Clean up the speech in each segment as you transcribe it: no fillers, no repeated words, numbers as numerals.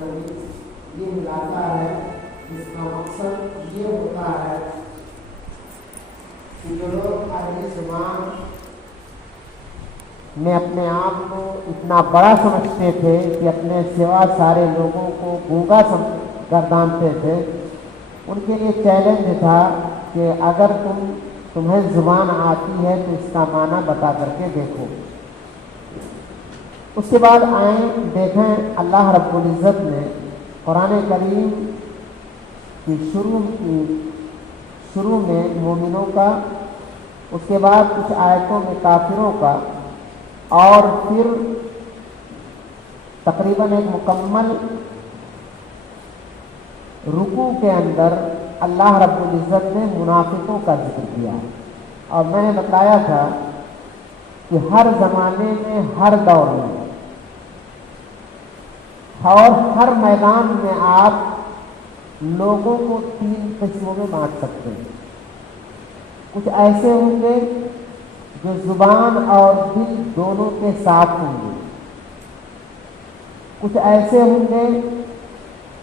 یہ ملاتا ہے، جس کا مقصد یہ ہوتا ہے کہ جو لوگ عربی زبان میں اپنے آپ کو اتنا بڑا سمجھتے تھے کہ اپنے سوا سارے لوگوں کو گونگا گردانتے تھے، ان کے لیے چیلنج تھا کہ اگر تمہیں زبان آتی ہے تو اس کا معنی بتا کر کے دیکھو۔ اس کے بعد آئیں دیکھیں اللہ رب العزت نے قرآن کریم کی شروع میں مومنوں کا، اس کے بعد کچھ آیتوں میں کافروں کا، اور پھر تقریباً ایک مکمل رکوع کے اندر اللہ رب العزت نے منافقوں کا ذکر کیا۔ اور میں نے بتایا تھا کہ ہر زمانے میں، ہر دور میں اور ہر میدان میں آپ لوگوں کو 3 قسموں میں بانٹ سکتے ہیں۔ کچھ ایسے ہوں گے جو زبان اور دل دونوں کے ساتھ ہوں گے، کچھ ایسے ہوں گے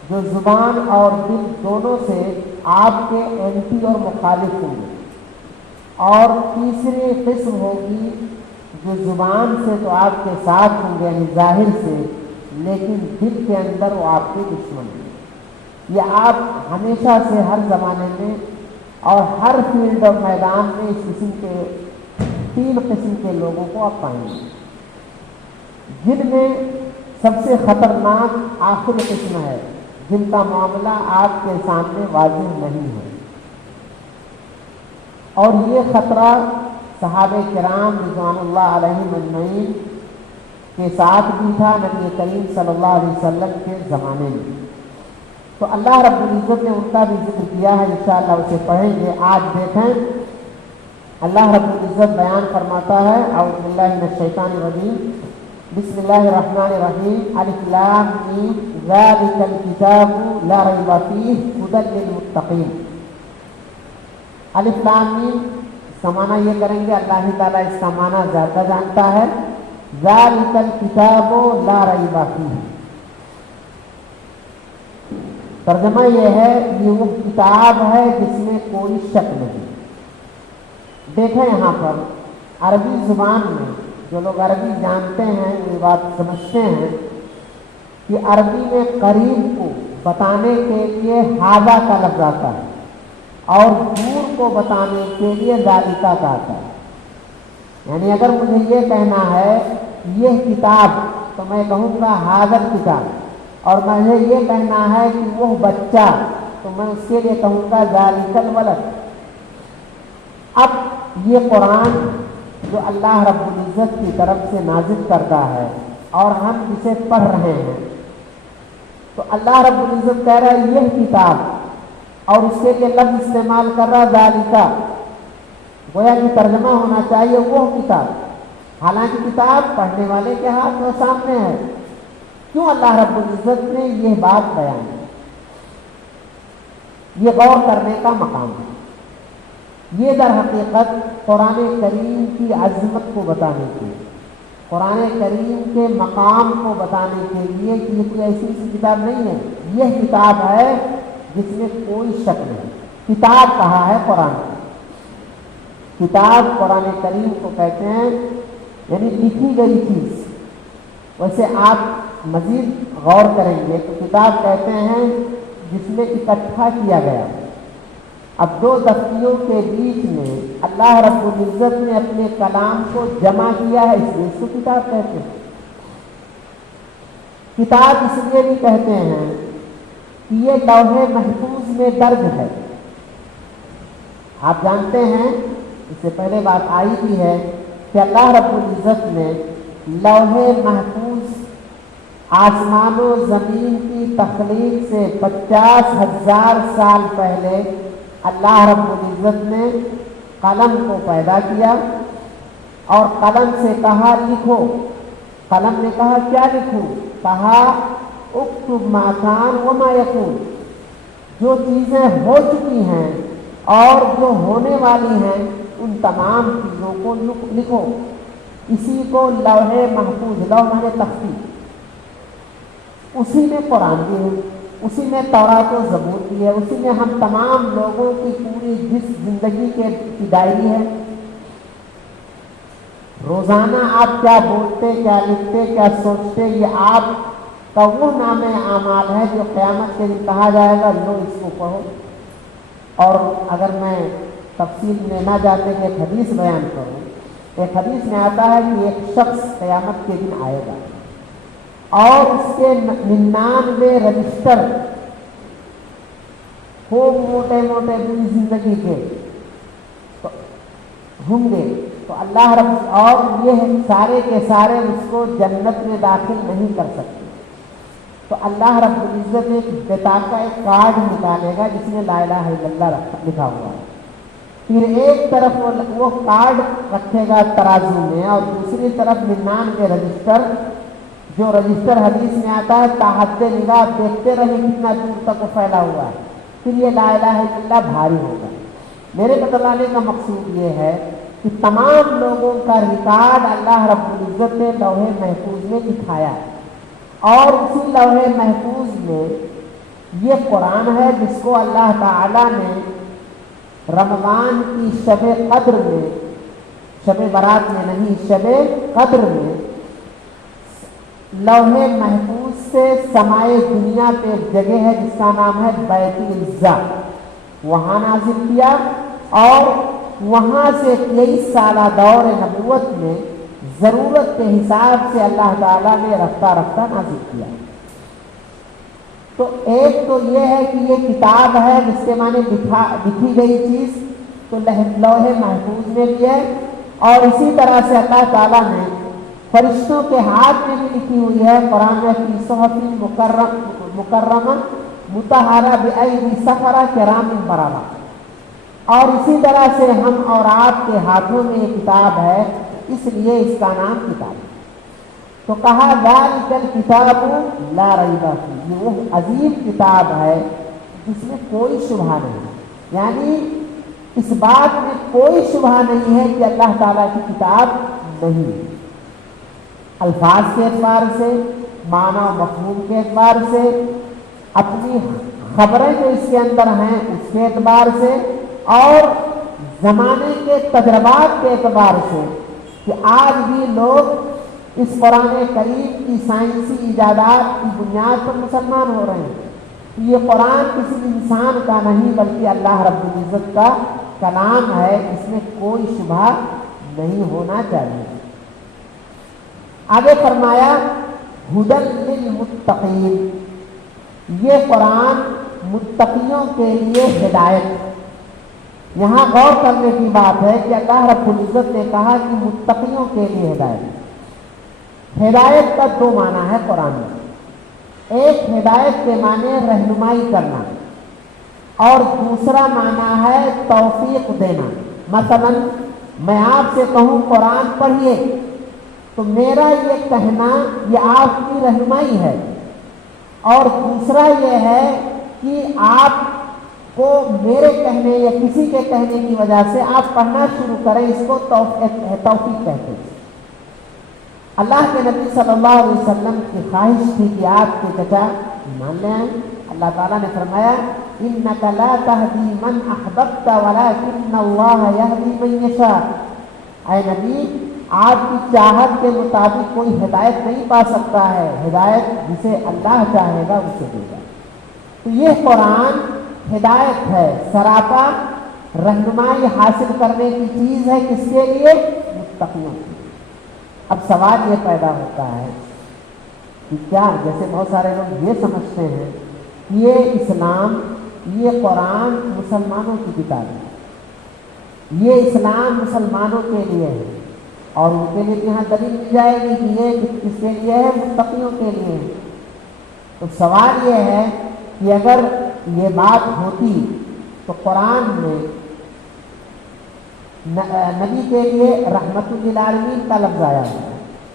جو زبان اور دل دونوں سے آپ کے اینٹی اور مخالف ہوں گے، اور تیسری قسم ہوگی جو زبان سے تو آپ کے ساتھ ہوں گے یعنی ظاہر سے، لیکن دل کے اندر وہ آپ کے دشمن ہیں۔ یہ آپ ہمیشہ سے ہر زمانے میں اور ہر فیلڈ اور میدان میں اس قسم کے 3 قسم کے لوگوں کو آپ پائیں گے، جن میں سب سے خطرناک آخری قسم ہے جن کا معاملہ آپ کے سامنے واضح نہیں ہے۔ اور یہ خطرہ صحابہ کرام رضوان اللہ علیہم اجمعین کے ساتھ بھی تھا، نبی کریم صلی اللہ علیہ وسلم کے زمانے میں۔ تو اللہ رب العزت نے ان کا بھی ذکر کیا ہے، انشاءاللہ اسے پڑھیں گے۔ آج دیکھیں اللہ رب العزت بیان فرماتا ہے، اعوذ باللہ من الشیطان الرجیم، بسم اللہ الرحمن الرحیم، الف لام میم ذالک الکتاب لا ریب فیہ ھدی للمتقین۔ الف لام میم اس کا معنی یہ کریں گے، اللہ تعالیٰ اس کا معنی زیادہ جانتا ہے۔ ذالک الکتاب لا ریب فیہ، ترجمہ یہ ہے یہ وہ کتاب ہے جس میں کوئی شک نہیں۔ دیکھیں یہاں پر عربی زبان میں جو لوگ عربی جانتے ہیں یہ بات سمجھتے ہیں کہ عربی میں قریب کو بتانے کے لیے ھذا کا لفظ آتا ہے، اور دور کو بتانے کے لیے ذالکہ کا آتا ہے۔ یعنی اگر مجھے یہ کہنا ہے یہ کتاب تو میں کہوں گا ھذا الکتاب، اور مجھے یہ کہنا ہے کہ وہ بچہ تو میں اس کے لیے کہوں گا ذالک الولد۔ اب یہ قرآن جو اللہ رب العزت کی طرف سے نازل کرتا ہے اور ہم اسے پڑھ رہے ہیں، تو اللہ رب العزت کہہ رہا ہے یہ کتاب، اور اس کے لیے لفظ استعمال کر رہا ذالکہ، گویا کہ ترجمہ ہونا چاہیے وہ کتاب، حالانکہ کتاب پڑھنے والے کے ہاتھ میں سامنے ہے۔ کیوں اللہ رب العزت نے یہ بات بیان کی؟ یہ غور کرنے کا مقام ہے۔ یہ در حقیقت قرآن کریم کی عظمت کو بتانے کے، قرآن کریم کے مقام کو بتانے کے لیے کہ یہ کوئی ایسی کتاب نہیں ہے، یہ کتاب ہے جس میں کوئی شک نہیں۔ کتاب کہا ہے قرآن کی، کتاب قرآن کریم کو کہتے ہیں، یعنی لکھی گئی چیز۔ ویسے آپ مزید غور کریں گے تو کتاب کہتے ہیں جس میں اکٹھا کیا گیا۔ اب 2 تختیوں کے بیچ میں اللہ رب العزت نے اپنے کلام کو جمع کیا ہے، اس لیے اس کو کتاب کہتے ہیں۔ کتاب اس لیے بھی کہتے ہیں کہ یہ لوح محفوظ میں درج ہے۔ آپ جانتے ہیں، اس سے پہلے بات آئی بھی ہے کہ اللہ رب العزت نے لوح محفوظ آسمان و زمین کی تخلیق سے 50,000 سال پہلے اللہ رب العزت نے قلم کو پیدا کیا، اور قلم سے کہا لکھو۔ قلم نے کہا کیا لکھوں؟ کہا اکتب ما کان وما یکون، جو چیزیں ہو چکی ہیں اور جو ہونے والی ہیں ان تمام چیزوں کو لکھو۔ اسی کو لوح محفوظ، لوح مانے تختی، اسی میں قرآن بھی ہے، اسی میں تورات و زبور بھی ہے، اسی میں ہم تمام لوگوں کی پوری جس زندگی کی ڈائری ہے۔ روزانہ آپ کیا بولتے، کیا لکھتے، کیا سوچتے، یہ آپ کا وہ نام اعمال ہے جو قیامت کے دن کہا جائے گا لو اس کو پڑھو۔ اور اگر میں تفصیل میں نہ جاتے کہ ایک حدیث بیان کروں، ایک حدیث میں آتا ہے کہ ایک شخص قیامت کے دن آئے گا اور اس کے 99 رجسٹر خوب موٹے موٹے پوری زندگی کے ہوں گے، تو اللہ رب اور یہ سارے کے سارے اس کو جنت میں داخل نہیں کر سکتے، تو اللہ رب العزت ایک بطاقہ ایک کارڈ نکالے گا جس میں لا الہ الا اللہ لکھا ہوا ہے، پھر ایک طرف وہ کارڈ رکھے گا ترازو میں اور دوسری طرف 99 رجسٹر، جو رجسٹر حدیث میں آتا ہے تاحد نگاہ دیکھتے رہے کتنا دور تک وہ پھیلا ہوا ہے، پھر یہ لا الہ الا اللہ بھاری ہوگا۔ میرے بتلانے کا مقصود یہ ہے کہ تمام لوگوں کا ریکارڈ اللہ رب العزت نے لوح محفوظ میں دکھایا ہے، اور اسی لوح محفوظ میں یہ قرآن ہے جس کو اللہ تعالیٰ نے رمضان کی شب قدر میں، شب برات میں نہیں، شب قدر میں لوح محفوظ سے سمائے دنیا پہ ایک جگہ ہے جس کا نام ہے بیت العزا، وہاں نازل کیا، اور وہاں سے 23 سالہ دور نبوت میں ضرورت کے حساب سے اللہ تعالیٰ نے رفتہ رفتہ نازل کیا۔ تو ایک تو یہ ہے کہ یہ کتاب ہے جس کے معنی لکھی گئی چیز تو لوح محفوظ میں بھی ہے، اور اسی طرح سے اللہ تعالیٰ نے فرشتوں کے ہاتھ میں بھی لکھی ہوئی ہے قرآن میں، فی صحف مکرمہ مطہرہ بأیدی سفرہ کرام بررہ، اور اسی طرح سے ہم اور آپ کے ہاتھوں میں یہ کتاب ہے، اس لیے اس کا نام کتاب ہے۔ تو کہا ذالک الکتاب لا ریب فیہ، یہ وہ عظیم کتاب ہے جس میں کوئی شبہ نہیں، یعنی اس بات میں کوئی شبہ نہیں ہے کہ اللہ تعالیٰ کی کتاب نہیں ہے، الفاظ کے اعتبار سے، معنی و مفہوم کے اعتبار سے، اپنی خبریں جو اس کے اندر ہیں اس کے اعتبار سے، اور زمانے کے تجربات کے اعتبار سے کہ آج بھی لوگ اس قرآن کریم کی سائنسی ایجادات کی بنیاد پر مسلمان ہو رہے ہیں۔ یہ قرآن کسی انسان کا نہیں بلکہ اللہ رب العزت کا کلام ہے، اس میں کوئی شبہ نہیں ہونا چاہیے۔ آگے فرمایا ہدی للمتقین، یہ قرآن متقیوں کے لیے ہدایت۔ یہاں غور کرنے کی بات ہے کہ اللہ رب العزت نے کہا کہ متقیوں کے لیے ہدایت۔ ہدایت کا دو معنی ہے قرآن میں، ایک ہدایت کے معنی رہنمائی کرنا، اور دوسرا معنی ہے توفیق دینا۔ مثلا میں آپ سے کہوں قرآن پڑھیے تو میرا یہ کہنا یہ آپ کی رہنمائی ہے، اور دوسرا یہ ہے کہ آپ کو میرے کہنے یا کسی کے کہنے کی وجہ سے آپ پڑھنا شروع کریں، اس کو توفیق کہتے ہیں۔ اللہ کے نبی صلی اللہ علیہ وسلم کی خواہش تھی کہ آپ کے چچا ایمان لے آئیں۔ اللہ تعالیٰ نے فرمایا اِنَّكَ لَا تَهْدِي مَنْ أَحْبَبْتَ وَلَكِنَّ اللَّهَ يَهْدِي مَن يَشَاءُ، اے نبی آپ کی چاہت کے مطابق کوئی ہدایت نہیں پا سکتا ہے، ہدایت جسے اللہ چاہے گا اسے دے گا۔ تو یہ قرآن ہدایت ہے، سراپا رہنمائی حاصل کرنے کی چیز ہے، کس کے لیے؟ متقیوں کے لیے۔ اب سوال یہ پیدا ہوتا ہے کہ کیا جیسے بہت سارے لوگ یہ سمجھتے ہیں کہ یہ اسلام، یہ قرآن مسلمانوں کی کتاب ہے، یہ اسلام مسلمانوں کے لیے ہے، اور ان کے لیے یہاں دلیل مل جائے گی کہ یہ کس کے لیے ہے؟ متقیوں کے لیے ہے۔ تو سوال یہ ہے کہ اگر یہ بات ہوتی تو قرآن میں نبی کے لیے رحمت للعالمین کا لفظ آیا ہے،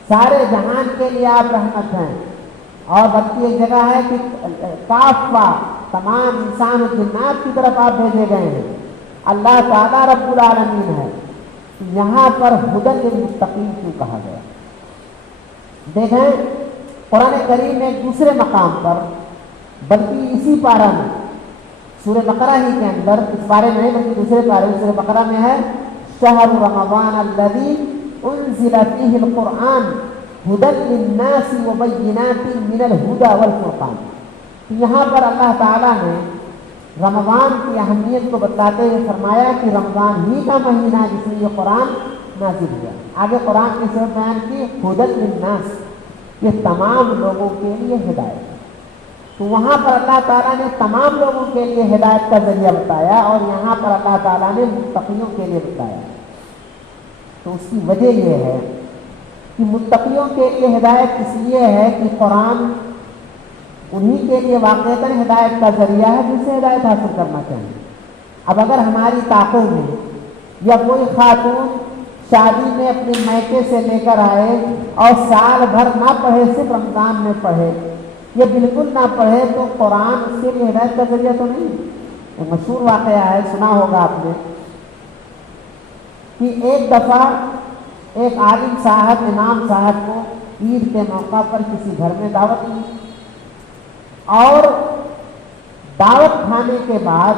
سارے جہان کے لیے آپ رحمت ہیں، اور بلکہ ایک جگہ ہے کہ کافہ تمام انسان و جنات کی طرف آپ بھیجے گئے ہیں، اللہ تعالیٰ رب العالمین ہے۔ یہاں پر ہدی للمتقین کیوں کہا گیا؟ دیکھیں قرآن کریم میں ایک دوسرے مقام پر بلکہ اسی پارہ میں سورہ بقرہ ہی کے اندر اس بارے میں نہیں بلکہ دوسرے پارے سورہ بقرہ میں ہے شہر رمضان الذی انزل فیہ القرآن ہدی للناس وبینات من الہدی والفرقان. یہاں پر اللہ تعالیٰ نے رمضان کی اہمیت کو بتاتے ہوئے فرمایا کہ رمضان ہی کا مہینہ جس میں یہ قرآن نازل ہوا. آگے قرآن کی صورت بیان کی ہدی للناس، یہ تمام لوگوں کے لیے ہدایت. تو وہاں پر اللہ تعالیٰ نے تمام لوگوں کے لیے ہدایت کا ذریعہ بتایا اور یہاں پر اللہ تعالیٰ نے متقیوں کے لیے بتایا. تو اس کی وجہ یہ ہے کہ متقیوں کے لیے ہدایت اس لیے ہے کہ قرآن انہی کے لیے واقعتاً ہدایت کا ذریعہ ہے جن سے ہدایت حاصل کرنا چاہیے. اب اگر ہماری طاقتوں میں یا کوئی خاتون شادی میں اپنے میکے سے لے کر آئے اور سال بھر نہ پڑھے، صرف رمضان میں پڑھے یا بالکل نہ پڑھے، تو قرآن اس کے لیے ہدایت کا ذریعہ تو نہیں. ایک مشہور واقعہ ہے، سنا ہوگا آپ نے، کہ ایک دفعہ ایک عالم صاحب امام صاحب کو عید کے موقع پر کسی گھر میں دعوت دی اور دعوت کھانے کے بعد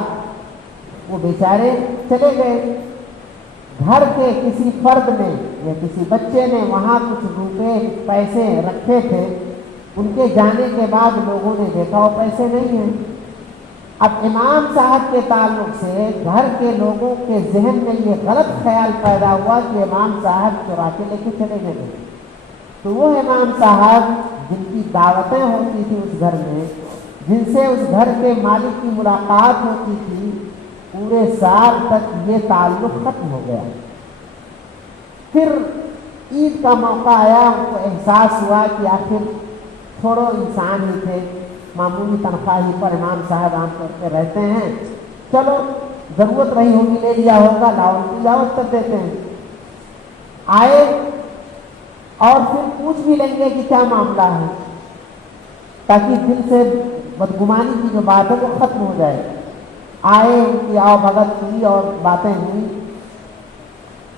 وہ بیچارے چلے گئے. گھر کے کسی فرد نے یا کسی بچے نے وہاں کچھ روپے پیسے رکھے تھے. ان کے جانے کے بعد لوگوں نے دیکھا وہ پیسے نہیں ہیں. اب امام صاحب کے تعلق سے گھر کے لوگوں کے ذہن میں یہ غلط خیال پیدا ہوا کہ امام صاحب چرا کے لے کے چلے گئے. تو وہ امام صاحب جن کی دعوتیں ہوتی تھیں اس گھر میں، جن سے اس گھر کے مالک کی ملاقات ہوتی تھی، پورے سال تک یہ تعلق ختم ہو گیا. پھر عید کا موقع آیا، ان کو احساس ہوا کہ آخر چھوڑو انسان ہی تھے، معمولی تنخواہ ہی پر امام صاحب عام طور پہ رہتے ہیں، چلو ضرورت رہی ہوگی لے لیا ہوگا، لاؤ ان کی دعوت کر دیتے ہیں. آئے اور پھر پوچھ بھی لیں گے کہ کیا معاملہ ہے، تاکہ دل سے بدگمانی کی جو بات ہے وہ ختم ہو جائے. آئے، ان کی آؤ بھگت کی اور باتیں ہوئی.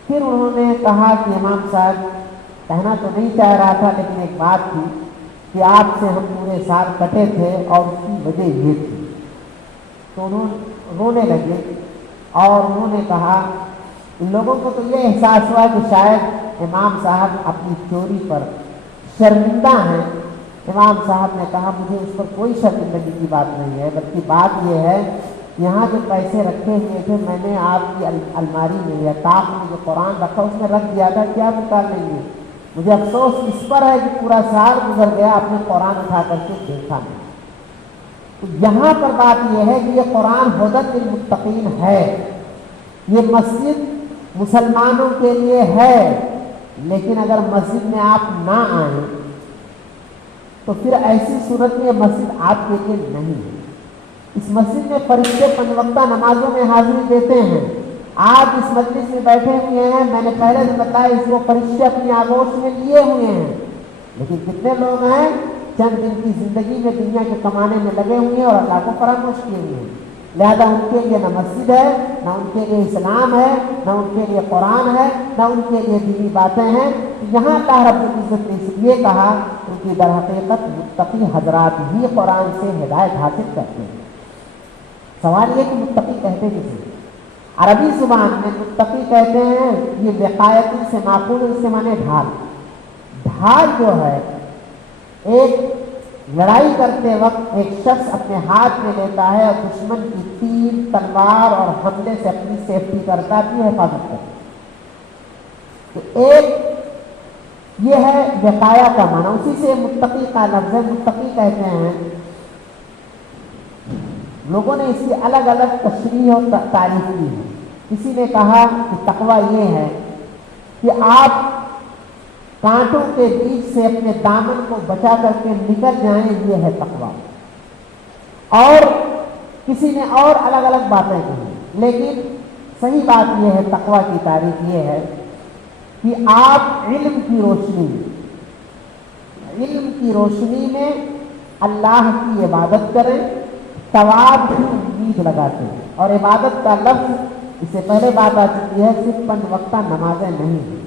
پھر انہوں نے کہا کہ امام صاحب کہنا تو نہیں چاہ رہا تھا لیکن ایک بات تھی کہ آپ سے ہم پورے سال کٹے تھے اور اس کی وجہ یہ تھی. تو انہوں رونے لگے اور انہوں نے کہا، ان لوگوں کو تو یہ احساس ہوا کہ شاید امام صاحب اپنی چوری پر شرمندہ ہیں. امام صاحب نے کہا، مجھے اس پر کوئی شرمندگی کی بات نہیں ہے، بلکہ بات یہ ہے یہاں جو پیسے رکھے ہوئے تھے میں نے آپ کی الماری میں یا طاق میں جو قرآن رکھا اس میں رکھ دیا تھا، کیا نکال لیں گے؟ مجھے افسوس اس پر ہے کہ پورا سال گزر گیا آپ نے قرآن اٹھا کر کے دیکھا نہیں. تو یہاں پر بات یہ ہے کہ یہ قرآن ہدی للمتقین ہے. یہ مسجد مسلمانوں کے لیے ہے، لیکن اگر مسجد میں آپ نہ آئیں تو پھر ایسی صورت میں یہ مسجد آپ کے لیے نہیں ہے. اس مسجد میں فرشتے 5 وقتہ نمازوں میں حاضری دیتے ہیں. آپ اس مجلس میں بیٹھے ہوئے ہیں، میں نے پہلے سے بتایا اس کو فرشتے اپنی آغوش میں لیے ہوئے ہیں، لیکن کتنے لوگ ہیں چند دن کی زندگی میں دنیا کے کمانے میں لگے ہوئے ہیں اور اللہ کو فراموش کیے ہوئے ہیں. لہذا ان کے لیے نہ مسجد ہے، نہ ان کے لیے اسلام ہے، نہ ان کے لیے قرآن ہے، نہ ان کے لیے دینی باتیں ہیں. یہاں اللہ رب العزت نے اس لیے کہا کیونکہ در حقیقت متقی حضرات ہی قرآن سے ہدایت حاصل کرتے ہیں. سوال یہ کہ متقی کہتے کسے؟ عربی زبان میں متقی کہتے ہیں، یہ وقایت سے معقول، اس سے مانے ڈھال. ڈھال جو ہے ایک لڑائی کرتے وقت ایک شخص اپنے ہاتھ میں لیتا ہے اور دشمن کی تیر تلوار اور حملے سے اپنی سیفٹی کرتا ہے، حفاظت کرتا ہے. تو ایک یہ ہے وقایا کا معنی، اسی سے متقی کا لفظ ہے. متقی کہتے ہیں، لوگوں نے اس کی الگ الگ تشریح اور تعریف کی ہے. کسی نے کہا کہ تقویٰ یہ ہے کہ آپ کانٹوں کے بیچ سے اپنے دامن کو بچا کر کے نکل جائیں، یہ ہے تقویٰ. اور کسی نے اور الگ الگ باتیں کہیں، لیکن صحیح بات یہ ہے، تقویٰ کی تعریف یہ ہے کہ آپ علم کی روشنی میں اللہ کی عبادت کریں، ثواب کی امید لگاتے ہیں. اور عبادت کا لفظ اس سے پہلے بات آ چکی ہے، صرف 5 وقتہ نمازیں نہیں ہیں،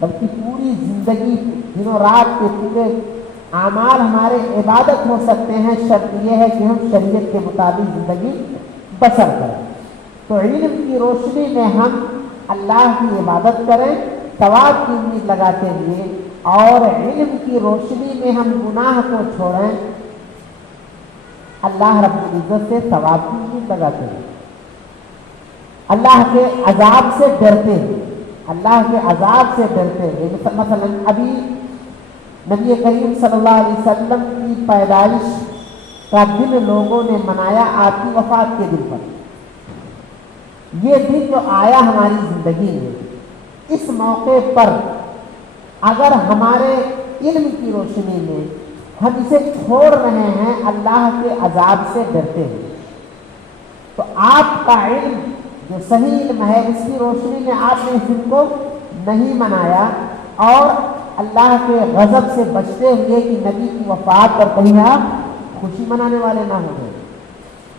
بلکہ پوری زندگی دنوں رات کے پورے اعمال ہمارے عبادت ہو سکتے ہیں، شرط یہ ہے کہ ہم شریعت کے مطابق زندگی بسر کریں۔ تو علم کی روشنی میں ہم اللہ کی عبادت کریں ثواب کی امید لگاتے ہوئے، اور علم کی روشنی میں ہم گناہ کو چھوڑیں اللہ رب العزت سے ثواب کی امید لگاتے ہیں، اللہ کے عذاب سے ڈرتے ہیں، اللہ کے عذاب سے ڈرتے ہیں۔ مثلا ابھی نبی کریم صلی اللہ علیہ وسلم کی پیدائش کا دن لوگوں نے منایا آپ کی وفات کے دن پر۔ یہ دن جو آیا ہماری زندگی میں، اس موقع پر اگر ہمارے علم کی روشنی میں ہم اسے چھوڑ رہے ہیں، اللہ کے عذاب سے ڈرتے ہیں، تو آپ کا علم جو صحیح علم ہے اس کی روشنی میں آپ نے اس دن کو نہیں منایا، اور اللہ کے غضب سے بچتے ہوئے کہ نبی کی وفات پر کہیں آپ خوشی منانے والے نہ ہو گئے،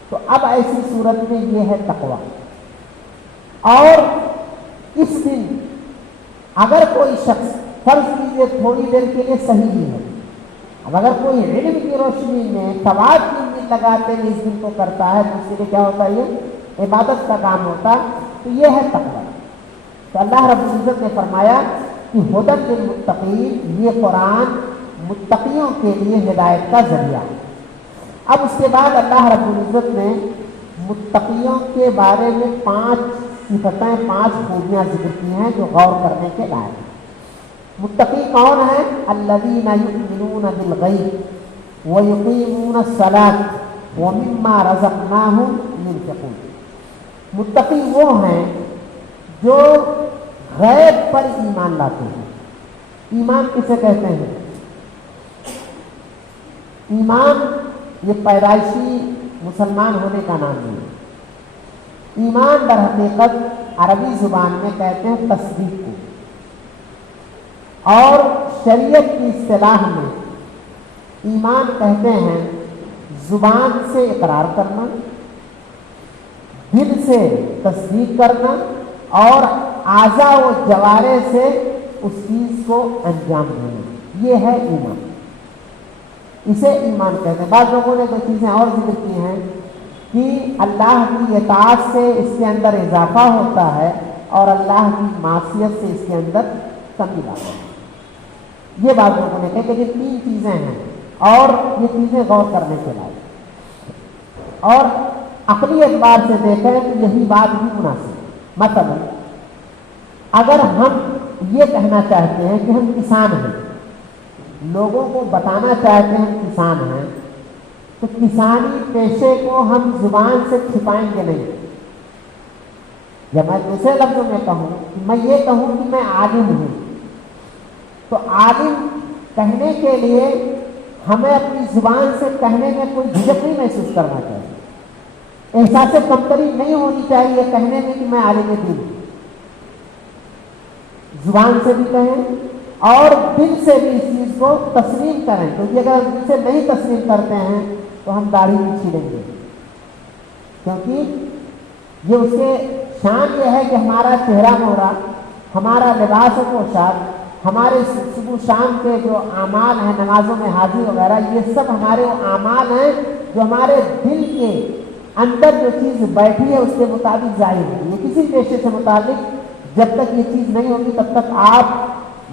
تو اب ایسی صورت میں یہ ہے تقویٰ۔ اور اس دن اگر کوئی شخص فرض کیجیے تھوڑی دیر کے لیے صحیح ہی ہے، اب اگر کوئی علم کی روشنی میں ثواب کی امید لگاتے ہوئے اس دن کو کرتا ہے تو اس کے لیے کیا ہوتا ہے؟ یہ عبادت کا کام ہوتا، تو یہ ہے تقویٰ۔ تو اللہ رب العزت نے فرمایا کہ ہدی للمتقین، یہ قرآن متقیوں کے لیے ہدایت کا ذریعہ۔ اب اس کے بعد اللہ رب العزت نے متقیوں کے بارے میں 5 صفتیں، 5 خوبیاں ذکر کی ہیں جو غور کرنے کے لائق ہیں۔ متقی کون ہیں؟ الذین یؤمنون بالغیب ویقیمون الصلاۃ ومما رزقناہم ينفقون۔ متقی وہ ہیں جو غیب پر ایمان لاتے ہیں۔ ایمان کسے کہتے ہیں؟ ایمان یہ پیدائشی مسلمان ہونے کا نام نہیں ہے۔ ایمان در حقیقت عربی زبان میں کہتے ہیں تصدیق کو، اور شریعت کی اصطلاح میں ایمان کہتے ہیں زبان سے اقرار کرنا، دل سے تصدیق کرنا، اور اعضاء و جوارح سے اس چیز کو انجام دینا، یہ ہے ایمان، اسے ایمان کہتے ہیں۔ بعض لوگوں نے 2 چیزیں اور ذکر کی ہیں کہ اللہ کی اطاعت سے اس کے اندر اضافہ ہوتا ہے، اور اللہ کی معصیت سے اس کے اندر کمی لاتا ہے۔ یہ بات لوگوں نے کہا کہ یہ 3 چیزیں ہیں، اور یہ چیزیں غور کرنے کے لائق، اور عقلی اعتبار سے دیکھیں تو یہی بات بھی مناسب ہے۔ مثلا اگر ہم یہ کہنا چاہتے ہیں کہ ہم کسان ہیں، لوگوں کو بتانا چاہتے ہیں ہم کسان ہیں، تو کسانی پیشے کو ہم زبان سے چھپائیں گے نہیں۔ جب میں دوسرے لفظوں میں کہوں کہ میں یہ کہوں کہ میں عالم ہوں، تو عالم کہنے کے لیے ہمیں اپنی زبان سے کہنے میں کوئی جھجک نہیں محسوس کرنا چاہیے، احساس کمتری نہیں ہونی چاہیے کہنے میں کہ میں عالم دین ہوں۔ زبان سے بھی کہیں اور دل سے بھی اس چیز کو تسلیم کریں، کیونکہ اگر دل سے نہیں تسلیم کرتے ہیں تو ہم داڑھی نہیں چھیلیں گے، کیونکہ یہ اس کے شان یہ ہے کہ ہمارا چہرہ مہرا، ہمارا لباس و پوشاک، ہمارے صبح شام کے جو اعمال ہیں، نمازوں میں حاضری وغیرہ، یہ سب ہمارے وہ اعمال ہیں جو ہمارے دل کے اندر جو چیز بیٹھی ہے اس کے مطابق ظاہر ہوگی۔ یہ کسی پیشے سے متعلق جب تک یہ چیز نہیں ہوگی تب تک آپ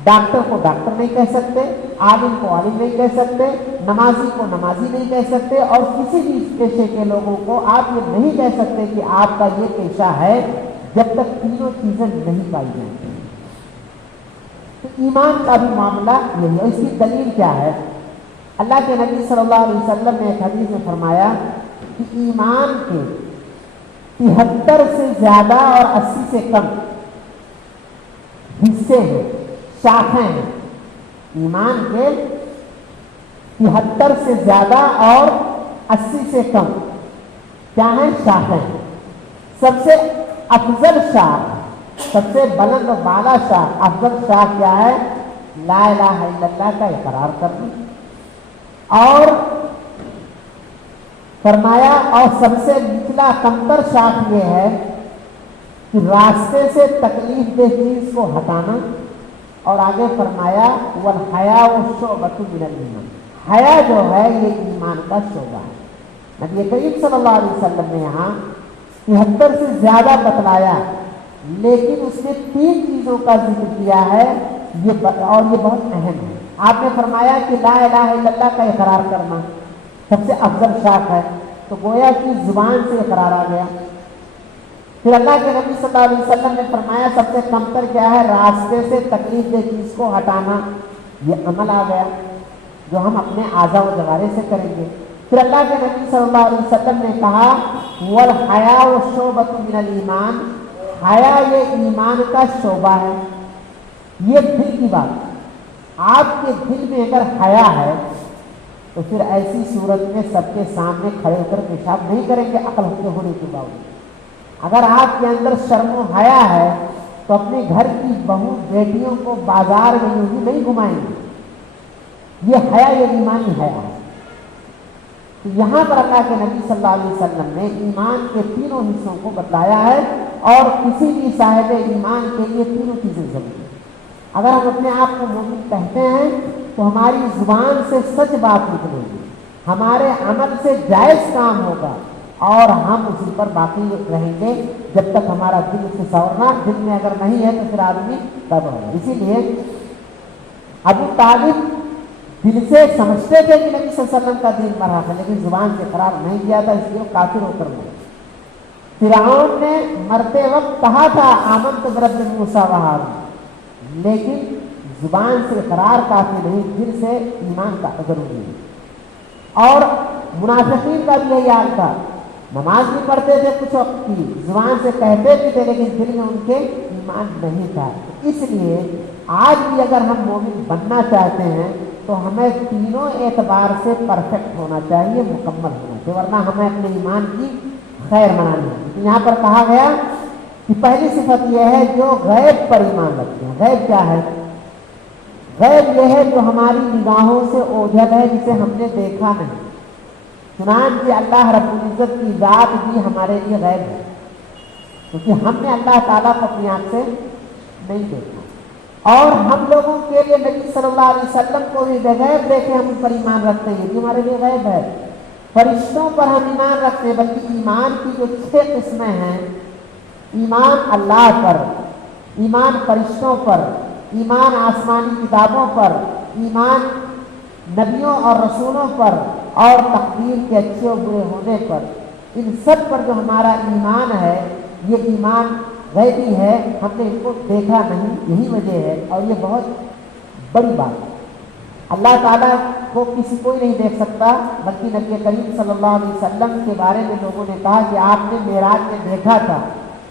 ڈاکٹر کو ڈاکٹر نہیں کہہ سکتے، عالم کو عالم نہیں کہہ سکتے، نمازی کو نمازی نہیں کہہ سکتے، اور کسی بھی پیشے کے لوگوں کو آپ یہ نہیں کہہ سکتے کہ آپ کا یہ پیشہ ہے جب تک تینوں چیزیں نہیں پائی جائیں۔ تو ایمان کا بھی معاملہ یہی ہے۔ اس کی دلیل کیا ہے؟ اللہ کے نبی صلی اللہ علیہ وسلم نے ایک حدیث میں فرمایا کہ ایمان کے 73 سے زیادہ اور 80 سے کم حصے ہیں، شاخیں ہیں۔ ایمان کے 73 سے زیادہ اور 80 سے کم کیا ہیں؟ شاخیں ہیں۔ سب سے افضل شاخ، سب سے بلند و بالا شاخ، افضل شاخ کیا ہے؟ لا الہ الا اللہ کا اقرار کرنا، اور فرمایا اور سب سے نچلا کمتر شاخ یہ ہے کہ راستے سے تکلیف دہ چیز کو ہٹانا، اور آگے فرمایا والحیاء شعبۃ من الایمان، حیا جو ہے یہ ایمان کا شعبہ ہے۔ نبی کریم صلی اللہ علیہ وسلم نے یہاں 73 سے زیادہ بتلایا، لیکن اس نے 3 چیزوں کا ذکر کیا ہے، اور یہ بہت اہم ہے۔ آپ نے فرمایا کہ لا الہ الا اللہ کا اقرار کرنا سب سے افضل شاخ ہے، تو گویا کہ زبان سے اقرار آ گیا۔ پھر اللہ کے نبی صلی اللہ علیہ وسلم نے فرمایا سب سے کمتر کیا ہے، راستے سے تکلیف دہ چیز کو ہٹانا، یہ عمل آ گیا جو ہم اپنے اعضاء و جوارح سے کریں گے۔ پھر اللہ کے نبی صلی اللہ علیہ وسلم نے کہا والحیاء شعبۃ من الایمان، حیا یہ ایمان کا شعبہ ہے۔ یہ دل کی بات ہے، آپ کے دل میں اگر حیا ہے تو پھر ایسی صورت میں سب کے سامنے کھڑے ہو کر پیشاب نہیں کریں گے عقل ہونے کے باوجود۔ اگر آپ کے اندر شرم و حیا ہے تو اپنے گھر کی بہو بیٹیوں کو بازار میں یوں ہی نہیں گھمائیں گے۔ یہ حیا یہ ایمانی حیا ہے۔ تو یہاں پر اللہ کے نبی صلی اللہ علیہ وسلم نے ایمان کے 3 حصوں کو بتلایا ہے، اور کسی بھی صاحب ایمان کے لیے 3 چیزیں ضروری ہیں۔ اگر ہم اپنے آپ کو مومن کہتے ہیں تو ہماری زبان سے سچ بات نکلے گی، ہمارے عمل سے جائز کام ہوگا، اور ہم اسی پر باقی رہیں گے جب تک ہمارا دل سے سورنا دل میں اگر نہیں ہے تو پھر آدمی تب ہوگا۔ اسی لیے ابو طالب دل سے سمجھتے تھے کہ نبی صلی اللہ علیہ وسلم کا دین پر حق ہے، لیکن زبان سے قرار نہیں کیا تھا، اس لیے وہ کافر ہو کر مرے۔ فرعون نے مرتے وقت کہا تھا آمنت برب موسیٰ و ہارون، لیکن زبان سے اقرار کافی نہیں، دل سے ایمان کا ضروری ہے۔ اور منافقین کا بھی یہی حال تھا، نماز بھی پڑھتے تھے کچھ وقت کی، زبان سے کہتے بھی تھے، لیکن دل میں ان کے ایمان نہیں تھا۔ اس لیے آج بھی اگر ہم مومن بننا چاہتے ہیں تو ہمیں 3 اعتبار سے پرفیکٹ ہونا چاہیے، مکمل ہونا چاہیے، ورنہ ہمیں اپنے ایمان کی خیر منانی ہے۔ یہاں پر کہا گیا کہ پہلی صفت یہ ہے جو غیب پر ایمان رکھتے ہیں۔ غیب کیا ہے؟ غیب یہ ہے جو ہماری نگاہوں سے اوجھل ہے، جسے ہم نے دیکھا نہیں۔ چنانچہ اللہ رب العزت کی ذات بھی ہمارے لیے غیب ہے، کیونکہ ہم نے اللہ تعالیٰ کو اپنی آنکھ سے نہیں دیکھا۔ اور ہم لوگوں کے لیے نبی صلی اللہ علیہ وسلم کو بھی بغیر دیکھے ہم ان پر ایمان رکھتے ہیں، یہ ہمارے لیے غیب ہے۔ فرشتوں پر ہم ایمان رکھتے ہیں، بلکہ ایمان کی جو 6 قسمیں ہیں، ایمان اللہ پر، ایمان فرشتوں پر، ایمان آسمانی کتابوں پر، ایمان نبیوں اور رسولوں پر، اور تقدیر کے اچھے اور برے ہونے پر، ان سب پر جو ہمارا ایمان ہے یہ ایمان غیبی ہے، ہم نے ان کو دیکھا نہیں، یہی وجہ ہے۔ اور یہ بہت بڑی بات ہے، اللہ تعالیٰ کو کوئی نہیں دیکھ سکتا، بلکہ نبی کریم صلی اللہ علیہ وسلم کے بارے میں لوگوں نے کہا کہ آپ نے معراج میں دیکھا تھا،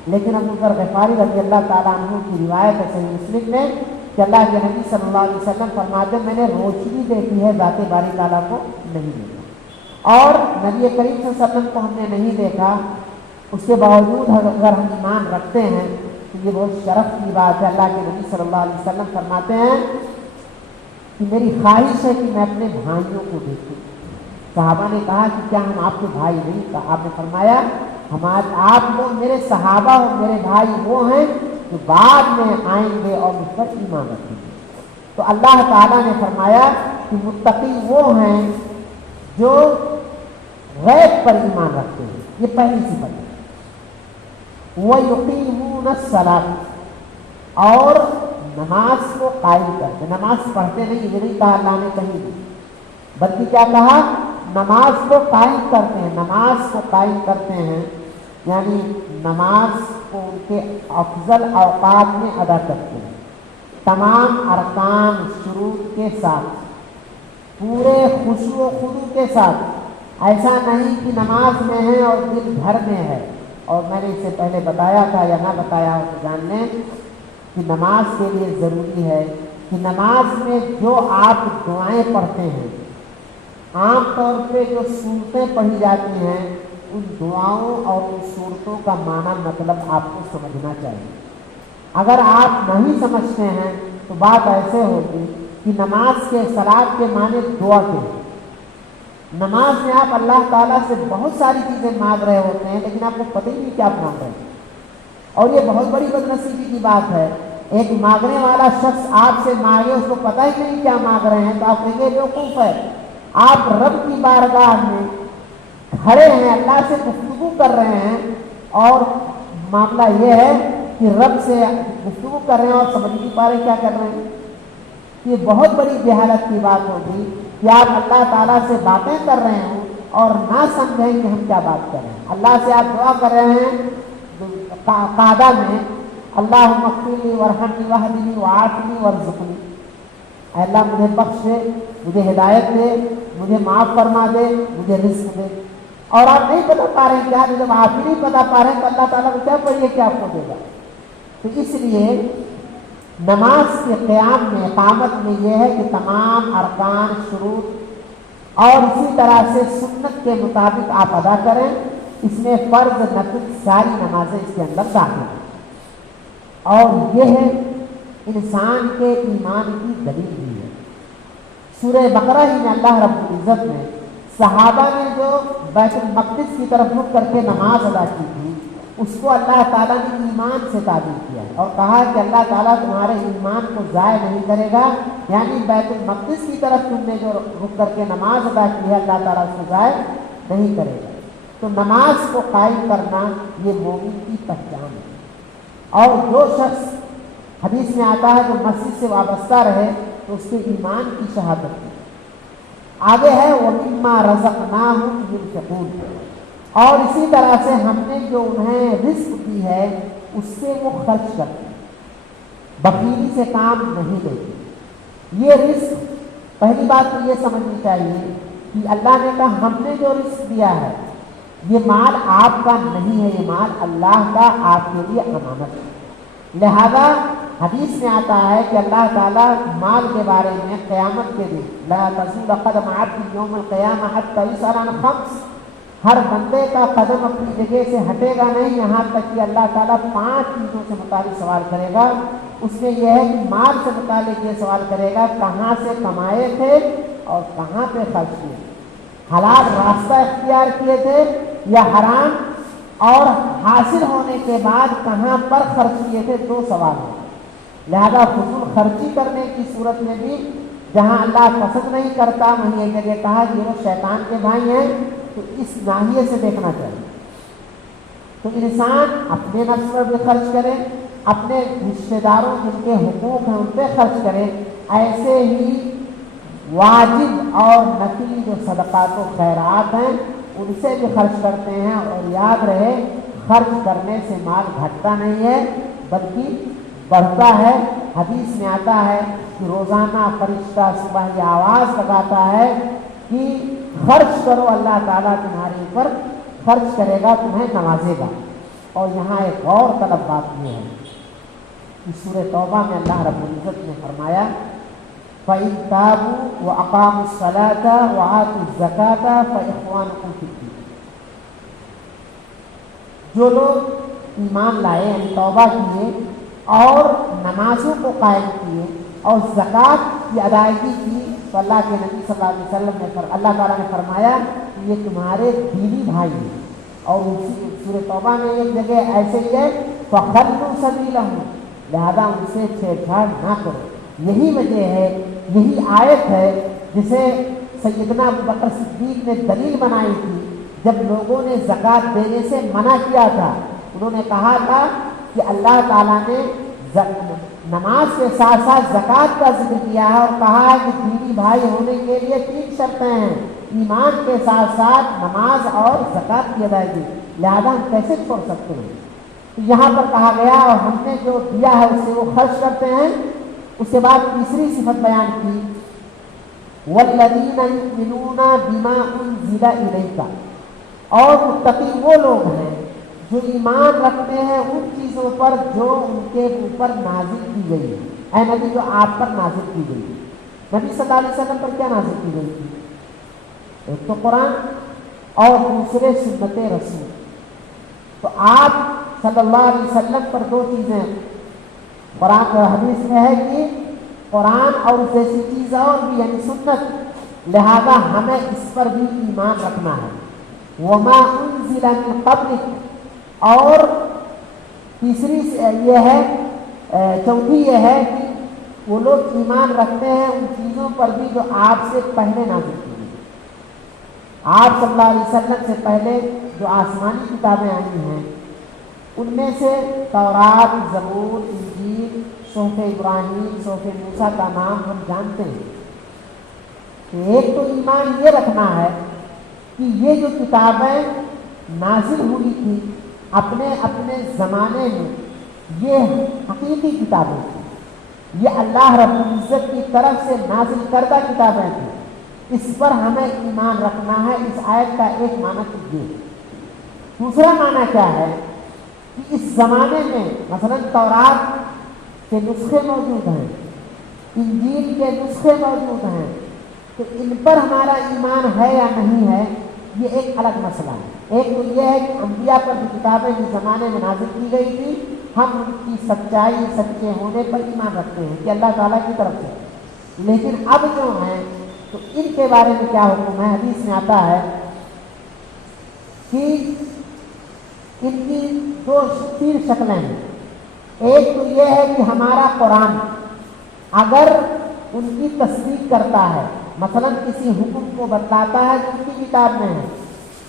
لیکن ابو ذر غفاری رضی اللہ تعالیٰ عنہ کی روایت ہے صحیح مسلم میں کہ اللہ کے نبی صلی اللہ علیہ وسلم فرماتے ہیں میں نے روشنی دیکھی ہے، ذات باری تعالیٰ کو نہیں دیکھا۔ اور نبی کریم صلی اللہ علیہ وسلم کو ہم نے نہیں دیکھا، اس کے باوجود اگر ہم ایمان رکھتے ہیں تو یہ بہت شرف کی بات ہے۔ اللہ کے نبی صلی اللہ علیہ وسلم فرماتے ہیں کہ میری خواہش ہے کہ میں اپنے بھائیوں کو دیکھوں۔ صحابہ نے کہا کہ کیا ہم آپ کے بھائی نہیں؟ تو آپ نے فرمایا آپ لوگ میرے صحابہ اور میرے بھائی وہ ہیں جو بعد میں آئیں گے اور مجھ پر ایمان رکھیں گے۔ تو اللہ تعالیٰ نے فرمایا کہ متقی وہ ہیں جو غیب پر ایمان رکھتے ہیں، یہ پہلی صفت ہے۔ وَيُقِيمُونَ الصَّلَاةَ، اور نماز کو قائم کرتے، نماز پڑھتے نہیں، یہ نہیں کہا اللہ نے کہیں بھی، بلکہ کیا کہا؟ نماز کو قائم کرتے ہیں۔ نماز کو قائم کرتے ہیں یعنی نماز کو ان کے افضل اوقات میں ادا کرتے ہیں، تمام ارکان شروط کے ساتھ، پورے خشوع و خضوع کے ساتھ۔ ایسا نہیں کہ نماز میں ہے اور دل گھر میں ہے۔ اور میں نے اس سے پہلے بتایا تھا یا نہ بتایا ہو تو جان لیں کہ نماز کے لیے ضروری ہے کہ نماز میں جو آپ دعائیں پڑھتے ہیں، عام طور پہ جو صورتیں پڑھی جاتی ہیں، ان دعاؤں اور ان صورتوں کا معنی مطلب آپ کو سمجھنا چاہیے۔ اگر آپ نہیں سمجھتے ہیں تو بات ایسے ہوگی کہ نماز کے صلاۃ کے معنی دعا کے ہیں۔ نماز میں آپ اللہ تعالیٰ سے بہت ساری چیزیں مانگ رہے ہوتے ہیں، لیکن آپ کو پتہ ہی نہیں کیا آپ مانگ رہے ہیں، اور یہ بہت بڑی بدنصیبی کی بات ہے۔ ایک مانگنے والا شخص آپ سے مانگے، اس کو پتہ ہی نہیں کیا مانگ رہے ہیں، تو آپ کہیں گے بیوقوف ہے۔ آپ رب کی بارگاہ میں کھڑے ہیں، اللہ سے گفتگو کر رہے ہیں، اور معاملہ یہ ہے کہ رب سے گفتگو کر رہے ہیں اور سمجھ نہیں پا رہے کیا کر رہے ہیں. یہ بہت بڑی جہالت کی بات ہوگی کہ آپ اللہ تعالیٰ سے باتیں کر رہے ہوں اور نہ سمجھیں کہ ہم کیا بات کر رہے ہیں. اللہ سے آپ دعا کر رہے ہیں قعدہ میں، اللہم اغفر لی وارحمنی واہدنی وعافنی وارزقنی، اے اللہ مجھے بخش دے، مجھے ہدایت دے، مجھے معاف فرما دے، مجھے رزق دے. اور آپ نہیں بتا پا رہے ہیں کیا، جب آپ ہی نہیں بتا پا رہے ہیں تو اللہ تعالیٰ کو کیا پڑھیے کہ آپ کو دے گا. تو اس لیے نماز کے قیام میں، اقامت میں یہ ہے کہ تمام ارکان، شروط اور اسی طرح سے سنت کے مطابق آپ ادا کریں. اس میں فرض نفل ساری نمازیں اس کے اندر داخل ہیں، اور یہ ہے انسان کے ایمان کی دلیل بھی ہے. سورہ بقرہ ہی میں اللہ رب العزت نے صحابہ نے جو بیت المقدس کی طرف رخ کر کے نماز ادا کی تھی، اس کو اللہ تعالیٰ نے ایمان سے تعبیر کیا اور کہا کہ اللہ تعالیٰ تمہارے ایمان کو ضائع نہیں کرے گا. یعنی بیت المقدس کی طرف تم نے جو رخ کر کے نماز ادا کی ہے، اللہ تعالیٰ اس کو ضائع نہیں کرے گا. تو نماز کو قائم کرنا یہ مومن کی پہچان ہے. اور جو شخص، حدیث میں آتا ہے، جو مسجد سے وابستہ رہے تو اس کے ایمان کی شہادت ہے. آگے ہے وَمِمَّا رَزَقْنَاهُمْ يُنْفِقُونَ، اور اسی طرح سے ہم نے جو انہیں رزق دی ہے اس سے وہ خرچ کرتے ہیں، بخیلی سے کام نہیں لیتے. یہ رزق، پہلی بات تو یہ سمجھنی چاہیے کہ اللہ نے کہا ہم نے جو رزق دیا ہے یہ مال آپ کا نہیں ہے، یہ مال اللہ کا آپ کے لیے امانت ہے. لہذا حدیث میں آتا ہے کہ اللہ تعالیٰ مال کے بارے میں قیامت کے دن لا تزول قدم عبد یوم القیامہ حتی یسأل عن خمس، ہر بندے کا قدم اپنی جگہ سے ہٹے گا نہیں یہاں تک کہ اللہ تعالیٰ 5 چیزوں سے متعلق سوال کرے گا. اس میں یہ ہے کہ مال سے متعلق یہ سوال کرے گا کہاں سے کمائے تھے اور کہاں پہ خرچ کیے، حلال راستہ اختیار کیے تھے یا حرام، اور حاصل ہونے کے بعد کہاں پر خرچ کیے تھے. 2 سوال ہیں. لہذا فضول خرچی کرنے کی صورت میں بھی جہاں اللہ پسند نہیں کرتا وہیں ایک جگہ کہا کہ وہ شیطان کے بھائی ہیں، تو اس ناحیے سے دیکھنا چاہیے. تو انسان اپنے نفس پر بھی خرچ کرے، اپنے رشتے داروں جن کے حقوق ہیں ان پہ خرچ کرے. ایسے ہی واجب اور نفلی جو صدقات و خیرات ہیں ان سے بھی خرچ کرتے ہیں. اور یاد رہے خرچ کرنے سے مال گھٹتا نہیں ہے بلکہ بڑھتا ہے. حدیث میں آتا ہے کہ روزانہ فرشتہ صبح یہ آواز لگاتا ہے کہ خرچ کرو، اللہ تعالیٰ تمہارے اوپر خرچ کرے گا، تمہیں نوازے گا. اور یہاں ایک اور طلب بات یہ ہے کہ سورہ توبہ میں اللہ رب العزت نے فرمایا فَإِن تَابُوا وَأَقَامُوا الصَّلَاةَ وَآتُوا الزَّكَاةَ فَإِخْوَانُكُمْ فِي الدِّينِ. جو لوگ ایمان لائے یعنی توبہ کیے اور نمازوں کو قائم کیے اور زکوٰۃ کی ادائیگی کی تو اللہ کے نبی صلی اللہ علیہ وسلم نے اللہ تعالیٰ نے فرمایا کہ یہ تمہارے دینی بھائی ہیں. اور اسی سورہ توبہ میں ایک جگہ ایسے ہی ہے فَخَلُّوا سَبِيلَهُمْ، لہذا ان سے چھیڑ چھاڑ نہ کرو. یہی وجہ ہے، یہی آیت ہے جسے سیدنا ابو بکر صدیق نے دلیل بنائی تھی جب لوگوں نے زکوٰۃ دینے سے منع کیا تھا. انہوں نے کہا تھا کہ اللہ تعالیٰ نے نماز کے ساتھ ساتھ زکوٰۃ کا ذکر کیا ہے اور کہا ہے کہ دینی بھائی ہونے کے لیے 3 شرطیں ہیں، ایمان کے ساتھ ساتھ نماز اور زکوٰۃ کی ادائیگی، لہذا ہم کیسے چھوڑ سکتے ہیں. تو یہاں پر کہا گیا اور ہم نے جو دیا ہے اس سے وہ خرچ کرتے ہیں. اس کے بعد تیسری صفت بیان کی وَالَّذِينَ يُؤْمِنُونَ بِمَا أُنزِلَ إِلَيْكَ، اور متقی وہ لوگ ہیں جو ایمان رکھتے ہیں ان چیزوں پر جو ان کے اوپر نازل کی گئی ہے. اے نبی جو آپ پر نازل کی گئی ہے. نبی صلی اللہ علیہ وسلم پر کیا نازل کی گئی تھی؟ ایک تو قرآن اور دوسرے سنت رسول. تو آپ صلی اللہ علیہ وسلم پر 2 چیزیں قرآن حدیث میں ہے کہ قرآن اور جیسی چیز اور بھی یعنی سنت، لہذا ہمیں اس پر بھی ایمان رکھنا ہے. وما انزل من قبلک، اور تیسری یہ ہے چوتھی یہ ہے کہ وہ لوگ ایمان رکھتے ہیں ان چیزوں پر بھی جو آپ سے پہلے نازل کی گئی. آپ صلی اللہ علیہ وسلم سے پہلے جو آسمانی کتابیں آئی ہیں ان میں سے تورات، زبور، انجیل، صحف ابراہیم، صحف موسیٰ کا نام ہم جانتے ہیں. کہ ایک تو ایمان یہ رکھنا ہے کہ یہ جو کتابیں نازل ہوئی تھی اپنے اپنے زمانے میں یہ حقیقی کتابیں تھیں، یہ اللہ رب العزت کی طرف سے نازل کردہ کتابیں تھیں. اس پر ہمیں ایمان رکھنا ہے. اس آیت کا ایک معنی تو یہ. دوسرا معنی کیا ہے کہ اس زمانے میں مثلا تورات کے نسخے موجود ہیں، انجیل کے نسخے موجود ہیں، تو ان پر ہمارا ایمان ہے یا نہیں ہے یہ ایک الگ مسئلہ ہے. ایک تو یہ ہے کہ انبیاء پر جو کتابیں جس زمانے میں نازل کی گئی تھی ہم ان کی سچائی، سچے ہونے پر ایمان رکھتے ہیں کہ اللہ تعالیٰ کی طرف سے. لیکن اب جو ہیں تو ان کے بارے میں کیا حکم ہے؟ حدیث میں آتا ہے کہ ان کی تین شکلیں ہیں. ایک تو یہ ہے کہ ہمارا قرآن اگر ان کی تصدیق کرتا ہے، مثلا کسی حکم کو بتلاتا ہے جو ان کی کتاب میں ہے،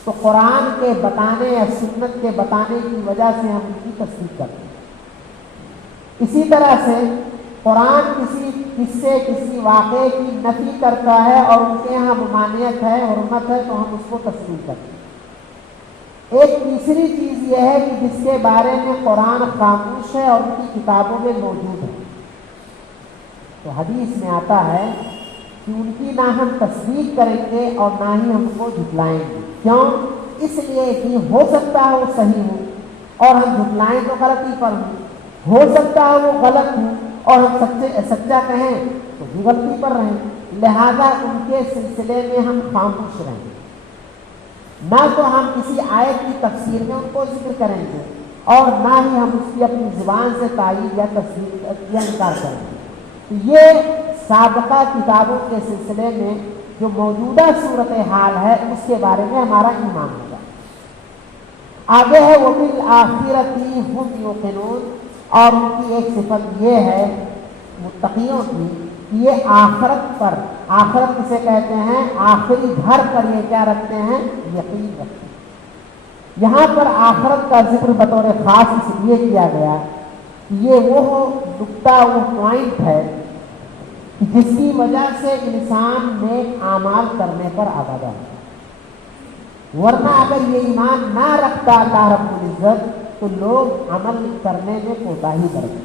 تو قرآن کے بتانے یا سنت کے بتانے کی وجہ سے ہم ان کی تصدیق کرتے ہیں. اسی طرح سے قرآن کسی قصے، کسی واقعے کی نفی کرتا ہے اور ان کے یہاں ممانعت ہے، حرمت ہے، تو ہم اس کو تسلیم کرتے ہیں. ایک تیسری چیز یہ ہے کہ جس کے بارے میں قرآن خاموش ہے اور ان کی کتابوں میں موجود ہے، تو حدیث میں آتا ہے کہ ان کی نہ ہم تصدیق کریں گے اور نہ ہی ہم کو جھٹلائیں گے. کیوں؟ اس لیے کہ ہو سکتا ہے وہ صحیح ہو اور ہم جھٹلائیں تو غلطی پر ہو سکتا ہے وہ غلط ہو اور ہم سچا کہیں تو بھی غلطی پر رہیں. لہذا ان کے سلسلے میں ہم خاموش رہیں. نہ تو ہم کسی آیت کی تفسیر میں ان کو ذکر کریں گے اور نہ ہی ہم اس کی اپنی زبان سے تائید یا تصدیق یا انکار کریں گے. تو یہ سابقہ کتابوں کے سلسلے میں جو موجودہ صورتحال ہے اس کے بارے میں ہمارا ایمان ہوگا. آگے ہے وَبِالْآخِرَةِ هُمْ يُوقِنُونَ، اور ان کی ایک صفت یہ ہے متقیوں کی کہ یہ آخرت پر، آخرت کسے کہتے ہیں؟ آخری گھر پر یہ کیا رکھتے ہیں؟ یقین رکھتے ہیں. یہاں پر آخرت کا ذکر بطور خاص اس لیے کیا گیا کہ یہ وہ نقطہ، وہ پوائنٹ ہے کہ جس کی وجہ سے انسان نیک اعمال کرنے پر آگاہ ہے. ورنہ اگر یہ ایمان نہ رکھتا اللہ رب العزت تو لوگ عمل کرنے میں کوتاہی کرتے.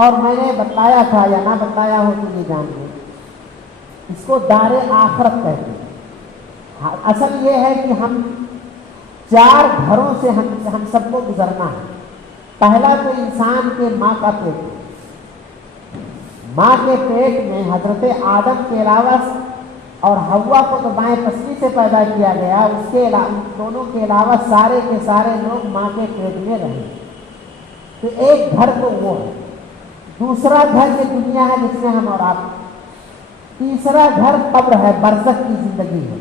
اور میں نے بتایا تھا یا نہ بتایا ہو تو یہ جان لیں، اس کو دار آخرت کہتے ہیں. اصل یہ ہے کہ ہم 4 گھروں سے ہم سب کو گزرنا ہے. پہلا تو انسان کے ماں کا پیٹ. ماں کے پیٹ میں حضرت آدم کے علاوہ اور حوا کو تو بائیں پسلی سے پیدا کیا گیا، اس کے دونوں کے علاوہ سارے کے سارے لوگ ماں کے پیٹ میں رہے. تو ایک گھر تو وہ ہے. دوسرا گھر یہ دنیا ہے جس میں ہم اور آپ. تیسرا گھر قبر ہے، برزخ کی زندگی ہے.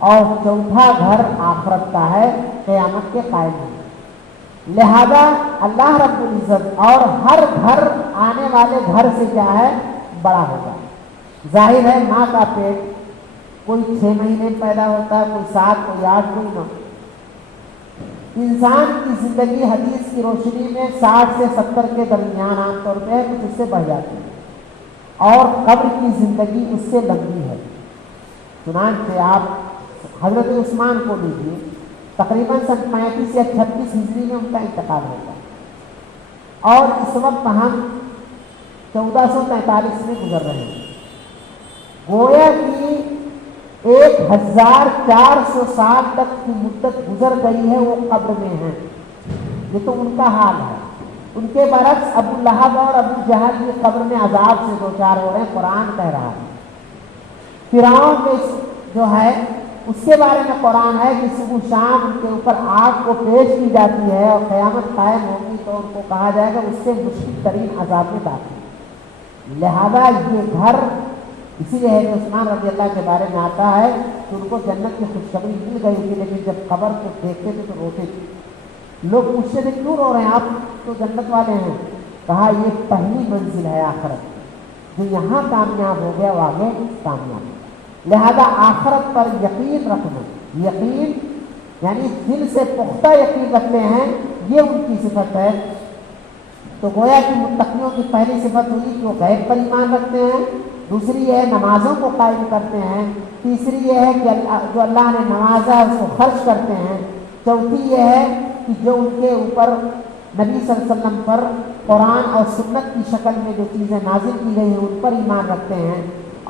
اور چوتھا گھر آخرت کا ہے، قیامت کے قائم ہونے. لہذا اللہ رب العزت اور ہر گھر آنے والے گھر سے کیا ہے؟ بڑا ہوگا. ظاہر ہے ماں کا پیٹ کوئی 6 مہینے پیدا ہوتا ہے، کوئی 7، کوئی 8، کوئی 9. انسان کی زندگی حدیث کی روشنی میں 60 سے 70 کے درمیان عام طور پہ کچھ اس سے بڑھ جاتی ہے، اور قبر کی زندگی اس سے لمبی ہے. چنانچہ آپ حضرت عثمان کو لیجیے، تقریباً سن 35 یا 36 ہجری میں ان کا انتقال ہوتا ہے، اور اس وقت ہم 1443 میں گزر رہے ہیں. گویا کہ 1400 سال تک کی مدت گزر گئی ہے، وہ قبر میں ہیں. یہ تو ان کا حال ہے. ان کے برعکس ابو لہب اور ابو جہل یہ قبر میں عذاب سے دو چار ہو رہے ہیں. قرآن کہہ رہا ہے. فرعون کے جو ہے اس کے بارے میں قرآن ہے کہ صبح شام ان کے اوپر آگ کو پیش کی جاتی ہے اور قیامت قائم ہوگی تو ان کو کہا جائے گا اس سے مشکل ترین عذاب میں داخل. لہذا یہ گھر اسی لیے ہے کہ عثمان رضی اللہ کے بارے میں آتا ہے کہ ان کو جنت کی خوشخبری مل گئی تھی، لیکن جب قبر کو دیکھتے تھے تو روتے تھے. لوگ پوچھتے تھے کیوں رو رہے ہیں، آپ تو جنت والے ہیں. کہا یہ پہلی منزل ہے آخرت، جو یہاں کامیاب ہو گیا وہ آگے کامیاب. لہذا آخرت پر یقین رکھنا یقین یعنی دل سے پختہ یقین رکھتے ہیں، یہ ان کی صفت ہے۔ تو گویا کہ متقیوں کی پہلی صفت ہوئی کہ وہ غیب پر ایمان رکھتے ہیں، دوسری یہ ہے نمازوں کو قائم کرتے ہیں، تیسری یہ ہے کہ جو اللہ نے نوازا اس کو خرچ کرتے ہیں، چوتھی یہ ہے کہ جو ان کے اوپر نبی صلی اللہ علیہ وسلم پر قرآن اور سنت کی شکل میں جو چیزیں نازل کی گئی ہیں ان پر ایمان رکھتے ہیں،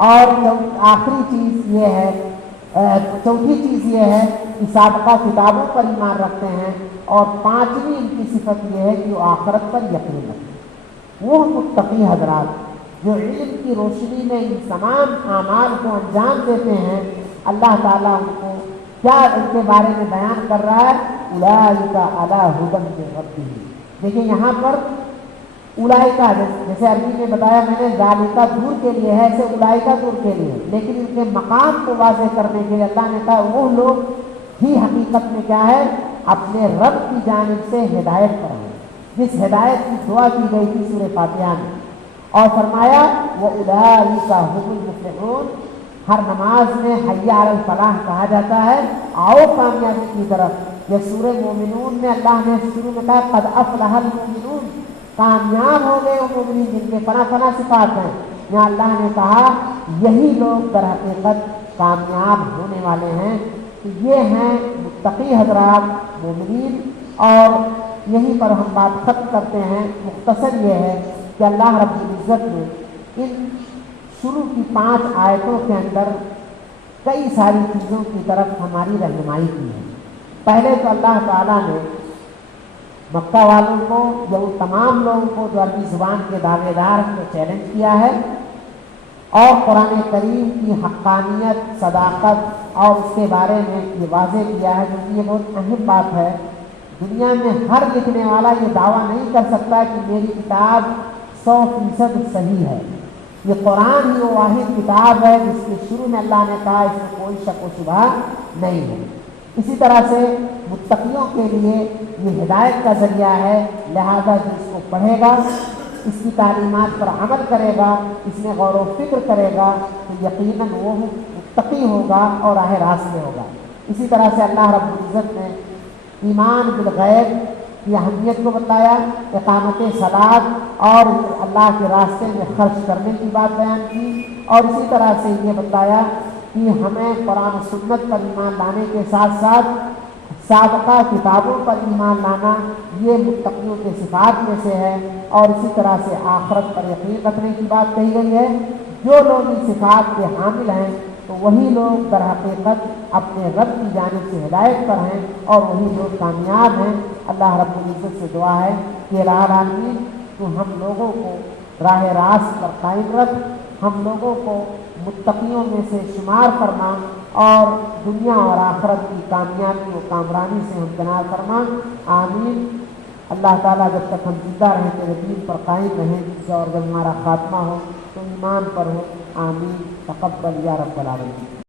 اور آخری چیز یہ ہے چوتھی چیز یہ ہے کہ سابقہ کتابوں پر ایمان رکھتے ہیں، اور پانچویں ان کی صفت یہ ہے کہ وہ آخرت پر یقین رکھتے ہیں۔ وہ متقی حضرات جو علم کی روشنی میں ان تمام اعمال کو انجام دیتے ہیں، اللہ تعالیٰ ان کو کیا ان کے بارے میں بیان کر رہا ہے، اولئک علی ھدی من ربہم۔ دیکھیں یہاں پر اولئکا جیسے عربی میں بتایا میں نے ذالکا دور کے لیے ہے، ایسے اولئکا دور کے لیے، لیکن ان کے مقام کو واضح کرنے کے لیے اللہ نے کہا وہ لوگ ہی حقیقت میں کیا ہے، اپنے رب کی جانب سے ہدایت پر ہیں، جس ہدایت کی دعا کی گئی تھی سورہ فاتحہ میں، اور فرمایا وَأُولَٰئِکَ هُمُ الْمُفْلِحُونَ۔ ہر نماز میں حی علی الفلاح کہا جاتا ہے، آؤ کامیابی کی طرف۔ یہ سورہ مومنون میں اللہ نے شروع میں کہا قد افلح المؤمنون، کامیاب ہو گئے وہ مومنین جن کے فنا صفات ہیں۔ یہاں اللہ نے کہا یہی لوگ در حقیقت کامیاب ہونے والے ہیں۔ تو یہ ہیں متقی حضرات مومنین، اور یہیں پر ہم بات ختم کرتے ہیں۔ مختصر یہ ہے کہ اللہ رب العزت نے ان شروع کی 5 آیتوں کے اندر کئی ساری چیزوں کی طرف ہماری رہنمائی کی ہے۔ پہلے تو اللہ تعالیٰ نے مکہ والوں کو یا ان تمام لوگوں کو جو عربی زبان کے دعوے دار کو چیلنج کیا ہے، اور قرآن کریم کی حقانیت، صداقت اور اس کے بارے میں یہ واضح کیا ہے، کیونکہ یہ بہت اہم بات ہے۔ دنیا میں ہر لکھنے والا یہ دعویٰ نہیں کر سکتا کہ میری کتاب 100% صحیح ہے۔ یہ قرآن ہی وہ واحد کتاب ہے جس کے شروع میں اللہ نے کہا اس میں کوئی شک و شبہ نہیں ہے۔ اسی طرح سے متقیوں کے لیے یہ ہدایت کا ذریعہ ہے، لہذا جو اس کو پڑھے گا، اس کی تعلیمات پر عمل کرے گا، اس میں غور و فکر کرے گا، تو یقیناً وہ متقی ہوگا اور راہ راست میں ہوگا۔ اسی طرح سے اللہ رب العزت نے ایمان بالغیب کی اہمیت کو بتایا، اقامت صلاۃ اور اللہ کے راستے میں خرچ کرنے کی بات بیان کی، اور اسی طرح سے یہ بتایا کہ ہمیں قرآن و سنت پر ایمان لانے کے ساتھ ساتھ سابقہ کتابوں پر ایمان لانا یہ متقیوں کے صفات میں سے ہے، اور اسی طرح سے آخرت پر یقین رکھنے کی بات کہی گئی ہے۔ جو لوگ ان صفات کے حامل ہیں تو وہی لوگ در حقیقت اپنے رب کی جانب سے ہدایت پر ہیں، اور وہی لوگ کامیاب ہیں۔ اللہ رب العزت سے دعا ہے کہ الہ العالمین تو ہم لوگوں کو راہ راست پر قائم رکھ، ہم لوگوں کو متقیوں میں سے شمار فرما، اور دنیا اور آخرت کی کامیابی و کامرانی سے ہمکنار فرما، آمین۔ اللہ تعالیٰ جب تک ہم زندہ رہیں تیرے دین پر قائم رہیں، اور جب ہمارا خاتمہ ہو تو ایمان پر ہو، آمین۔ تقبل یا رب العالمین۔